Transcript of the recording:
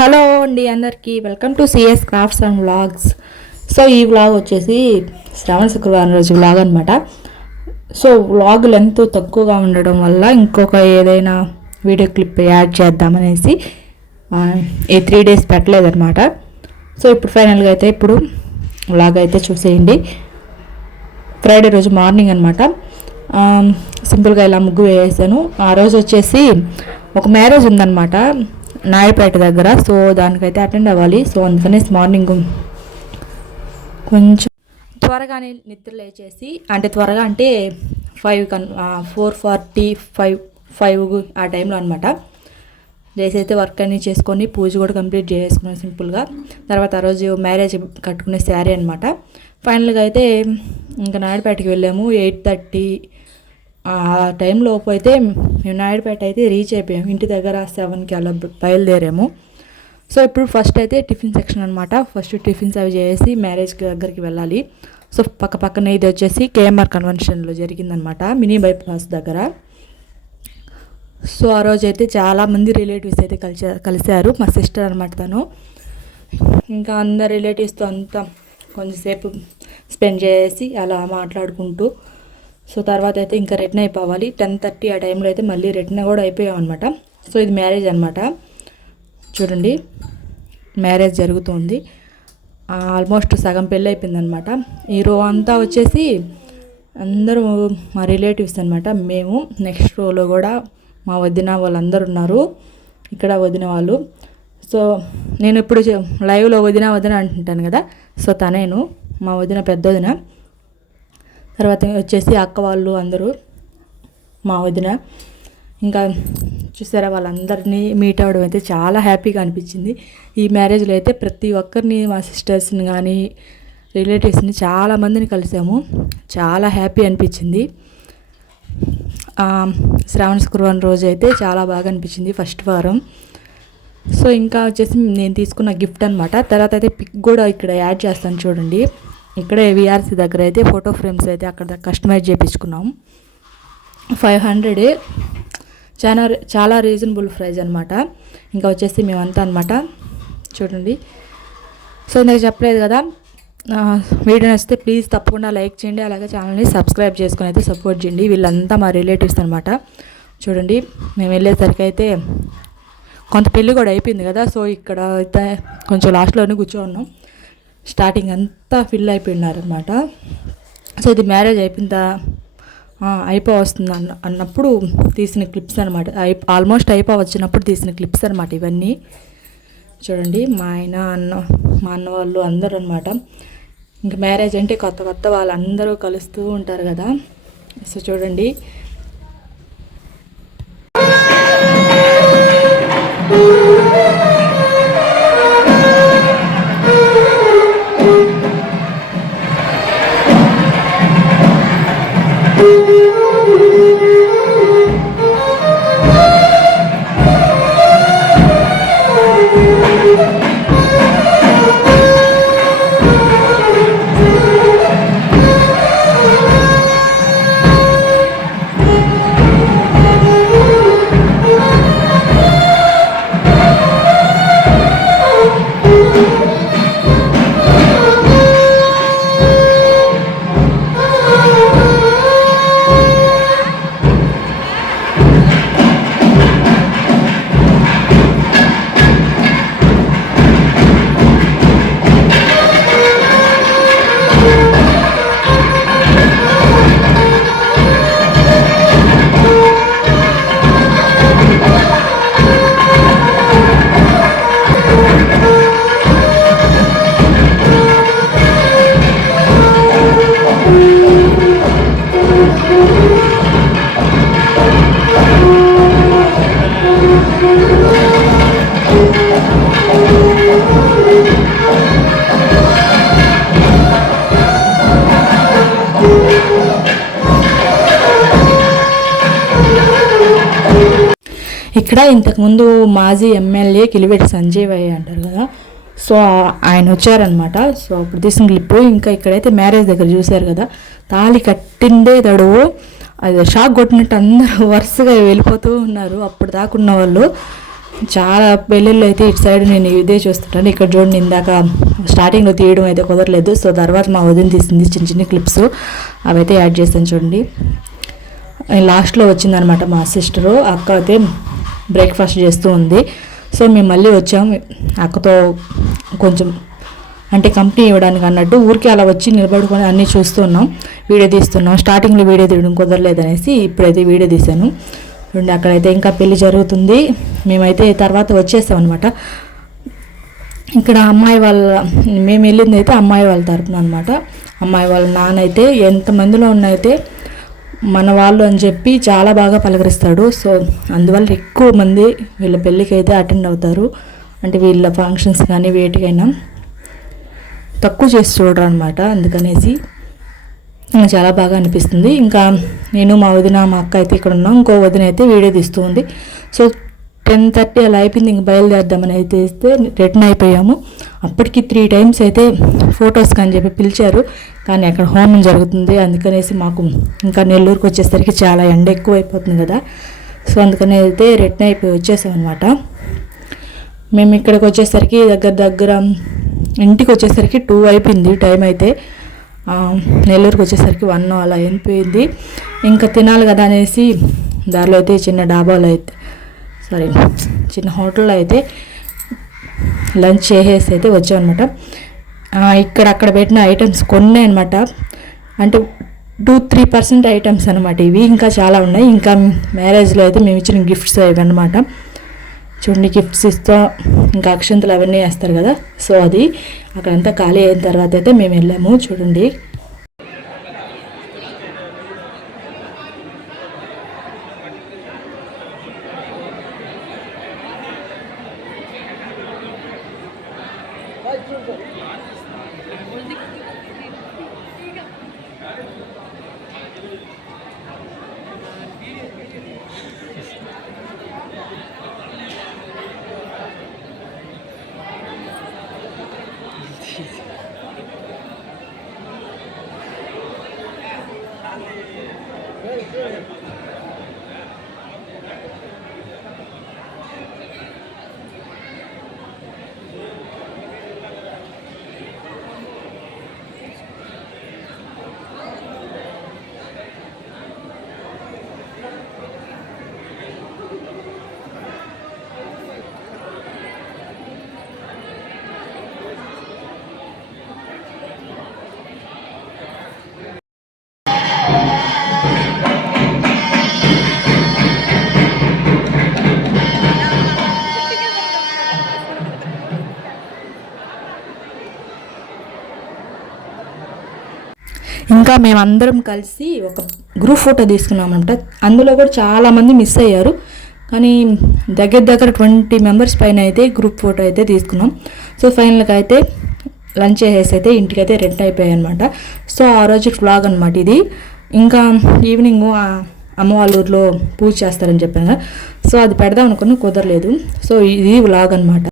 Hello అండి అందరికీ. Welcome to CS crafts and vlogs. So ఈ వ్లాగ్ వచ్చేసి శ్రావణ శుక్రవారం రోజు వ్లాగ్ అనమాట సో వ్లాగ్ లెంత్ తక్కువగా ఉండడం వల్ల ఇంకొక ఏదైనా వీడియో క్లిప్ యాడ్ చేద్దామనేసి ఆ, ఈ త్రీ డేస్ పెట్టలేదన్నమాట. సో ఇప్పుడు ఫైనల్గా అయితే ఇప్పుడు వ్లాగ్ అయితే చూసేయండి. ఫ్రైడే రోజు మార్నింగ్ అనమాట సింపుల్గా ఇలా ముగ్గు వేసాను ఆ రోజు వచ్చేసి ఒక మ్యారేజ్ ఉందన్నమాట. నాయుడుపేట దగ్గర. సో దానికైతే అటెండ్ అవ్వాలి. సో అందుకనే మార్నింగ్ కొంచెం త్వరగానే నిద్ర లేచేసి అంటే త్వరగా అంటే ఫైవ్ కన్ ఫోర్ ఫార్టీ ఫైవ్ ఫైవ్ ఆ టైంలో అనమాట లేచి వర్క్ అన్ని చేసుకొని పూజ కూడా కంప్లీట్ చేసుకున్నాను సింపుల్గా తర్వాత ఆ రోజు మ్యారేజ్ కట్టుకునే శారీ అనమాట ఫైనల్గా అయితే ఇంకా నాయుడుపేటకి వెళ్ళాము. ఎయిట్ థర్టీ ఆ టైంలోపు అయితే మేము నాయుడుపేట అయితే రీచ్ అయిపోయాము ఇంటి దగ్గర సెవెన్కి అలా బయలుదేరాము. సో ఇప్పుడు ఫస్ట్ అయితే టిఫిన్ సెక్షన్ అనమాట ఫస్ట్ టిఫిన్స్ అవి చేసి మ్యారేజ్ దగ్గరికి వెళ్ళాలి. సో పక్క పక్కన ఇది వచ్చేసి కేఎంఆర్ కన్వెన్షన్లో జరిగిందనమాట మినీ బైపాస్ దగ్గర. సో ఆ రోజు అయితే చాలామంది రిలేటివ్స్ అయితే కలిసా కలిశారు. మా సిస్టర్ అనమాట తను. ఇంకా అందరు రిలేటివ్స్తో అంతా కొంచెంసేపు స్పెండ్ చేసి అలా మాట్లాడుకుంటూ సో తర్వాత అయితే ఇంకా రిటర్న్ అయిపోవాలి. టెన్ థర్టీ ఆ టైంలో అయితే మళ్ళీ రిటర్న్ కూడా అయిపోయాం అనమాట సో ఇది మ్యారేజ్ అనమాట చూడండి మ్యారేజ్ జరుగుతుంది. ఆల్మోస్ట్ సగం పెళ్ళి అయిపోయిందనమాట ఈ రో అంతా వచ్చేసి అందరూ మా రిలేటివ్స్ అనమాట మేము నెక్స్ట్ రోలో కూడా మా వదిన వాళ్ళందరూ ఉన్నారు. ఇక్కడ వదిన వాళ్ళు. సో నేను ఇప్పుడు లైవ్లో వదిన వదిన అంటుంటాను కదా. సో తనేను మా వదిన పెద్ద వదిన. తర్వాత వచ్చేసి అక్క వాళ్ళు అందరూ మా వదిన. ఇంకా చూసారా వాళ్ళందరినీ మీట్ అవ్వడం అయితే చాలా హ్యాపీగా అనిపించింది. ఈ మ్యారేజ్లో అయితే ప్రతి ఒక్కరిని మా సిస్టర్స్ని కానీ రిలేటివ్స్ని చాలా మందిని కలిసాము. చాలా హ్యాపీ అనిపించింది. శ్రావణ శుక్రవారం రోజు అయితే చాలా బాగా అనిపించింది ఫస్ట్ వారం. సో ఇంకా వచ్చేసి నేను తీసుకున్న గిఫ్ట్ అనమాట తర్వాత అయితే పిక్ కూడా ఇక్కడ యాడ్ చేస్తాను చూడండి. ఇక్కడే విఆర్సీ దగ్గర అయితే ఫోటో ఫ్రేమ్స్ అయితే అక్కడ కస్టమైజ్ చేయించుకున్నాం ఫైవ్ హండ్రెడ్ చాలా చాలా రీజనబుల్ ప్రైస్ అనమాట ఇంకా వచ్చేసి మేమంతా అనమాట చూడండి. సో ఇందాక చెప్పలేదు కదా వీడియో నచ్చితే ప్లీజ్ తప్పకుండా లైక్ చేయండి అలాగే ఛానల్ని సబ్స్క్రైబ్ చేసుకుని అయితే సపోర్ట్ చేయండి. వీళ్ళంతా మా రిలేటివ్స్ అనమాట చూడండి మేము వెళ్ళేసరికి అయితే కొంత పెళ్ళి కూడా అయిపోయింది కదా సో ఇక్కడ అయితే కొంచెం లాస్ట్లోనే కూర్చో ఉన్నాం స్టార్టింగ్ అంతా ఫిల్ అయిపోయినారనమాట సో ఇది మ్యారేజ్ అయిపోయిందా? అయిపో వస్తుంది అన్న అన్నప్పుడు తీసిన క్లిప్స్ అనమాట అయి ఆల్మోస్ట్ అయిపో వచ్చినప్పుడు తీసిన క్లిప్స్ అనమాట ఇవన్నీ. చూడండి మా ఆయన అన్న మా అన్న వాళ్ళు అందరూ అనమాట ఇంకా మ్యారేజ్ అంటే కొత్త కొత్త వాళ్ళందరూ కలుస్తూ ఉంటారు కదా. సో చూడండి ఇక్కడ ఇంతకుముందు మాజీ ఎమ్మెల్యే కిలివేటి సంజీవయ్య అంటారు కదా. సో ఆయన వచ్చారనమాట సో అప్పుడు తీసిన ఇంకా ఇక్కడైతే మ్యారేజ్ దగ్గర చూశారు కదా. తాళి కట్టిందే తడువు. అది షాక్ కొట్టినట్టు అందరూ వరుసగా వెళ్ళిపోతూ ఉన్నారు. అప్పుడు దాకా ఉన్న వాళ్ళు చాలా పెళ్ళిళ్ళు అయితే ఇటు సైడ్ నేను ఇదే చూస్తుంటాను. ఇక్కడ చూడండి ఇందాక స్టార్టింగ్లో తీయడం అయితే కుదరలేదు. సో తర్వాత మా వదిన తీసింది చిన్న చిన్న క్లిప్స్. అవైతే యాడ్ చేస్తాను చూడండి. లాస్ట్లో వచ్చిందనమాట మా సిస్టరు. అక్క అయితే బ్రేక్ఫాస్ట్ చేస్తూ ఉంది. సో మేము మళ్ళీ వచ్చాం. అక్కతో కొంచెం అంటే కంపెనీ ఇవ్వడానికి అన్నట్టు ఊరికి అలా వచ్చి నిలబడుకొని అన్నీ చూస్తున్నాం. వీడియో తీస్తున్నాం. స్టార్టింగ్లో వీడియో తీయడం కుదరలేదనేసి ఇప్పుడైతే వీడియో తీశాను. చూడండి అక్కడైతే ఇంకా పెళ్ళి జరుగుతుంది. మేమైతే తర్వాత వచ్చేసాం అనమాట ఇక్కడ అమ్మాయి వాళ్ళ మేము వెళ్ళింది అయితే అమ్మాయి వాళ్ళ తరపున అనమాట అమ్మాయి వాళ్ళ నాన్న అయితే ఎంతమందిలో ఉన్నైతే మన వాళ్ళు అని చెప్పి చాలా బాగా పలకరిస్తాడు. సో అందువల్ల ఎక్కువ మంది వీళ్ళ పెళ్ళికి అయితే అటెండ్ అవుతారు. అంటే వీళ్ళ ఫంక్షన్స్ కానీ వేటికైనా తక్కువ చేసి చూడరు అనమాట అందుకనేసి నాకు చాలా బాగా అనిపిస్తుంది. ఇంకా నేను మా వదిన మా అక్క అయితే ఇక్కడ ఉన్నాం. ఇంకో వదిన అయితే వీడియో తీస్తూ ఉంది. సో టెన్ థర్టీ అలా అయిపోయింది. ఇంక బయలుదేరదామని అయితే ఇస్తే రిటర్న్ అయిపోయాము. అప్పటికి త్రీ టైమ్స్ అయితే ఫొటోస్ అని చెప్పి పిలిచారు. కానీ అక్కడ హోమం జరుగుతుంది. అందుకనేసి మాకు ఇంకా నెల్లూరుకి వచ్చేసరికి చాలా ఎండ ఎక్కువ అయిపోతుంది కదా. సో అందుకని అయితే రిటర్న్ అయిపోయి వచ్చేసాం అనమాట మేము ఇక్కడికి వచ్చేసరికి దగ్గర దగ్గర ఇంటికి వచ్చేసరికి టూ అయిపోయింది టైం అయితే. నెల్లూరుకి వచ్చేసరికి వన్ అలా అయిపోయింది. ఇంకా తినాలి కదా అనేసి దారిలో అయితే చిన్న డాబాలో అయితే సారీ చిన్న హోటల్లో అయితే లంచ్ చేసేసి అయితే వచ్చామన్నమాట. ఇక్కడ అక్కడ పెట్టిన ఐటమ్స్ కొన్ని అనమాట అంటే టూ త్రీ పర్సెంట్ ఐటమ్స్ అనమాట ఇవి. ఇంకా చాలా ఉన్నాయి. ఇంకా మ్యారేజ్లో అయితే మేము ఇచ్చిన గిఫ్ట్స్ ఇవి అనమాట చూడండి గిఫ్ట్స్ ఇస్తా. ఇంకా అక్షంతలు అవన్నీ వేస్తారు కదా. సో అది అక్కడంతా ఖాళీ అయిన తర్వాత అయితే మేము వెళ్ళాము. చూడండి. ఇంకా మేమందరం కలిసి ఒక గ్రూప్ ఫోటో తీసుకున్నామంట. అందులో కూడా చాలామంది మిస్ అయ్యారు. కానీ దగ్గర దగ్గర ట్వంటీ మెంబర్స్ పైన అయితే గ్రూప్ ఫోటో అయితే తీసుకున్నాం. సో ఫైనల్గా అయితే లంచ్ చేసేసి అయితే ఇంటికైతే రెడీ అయిపోయాయి అనమాట సో ఆ రోజు ఫ్లాగ్ అనమాట ఇది. ఇంకా ఈవినింగ్ అమ్మ వాళ్ళ ఊర్లో పూజ చేస్తారని చెప్పాను సో అది పెడదాం అనుకుని కుదరలేదు. సో ఇది వ్లాగ్ అనమాట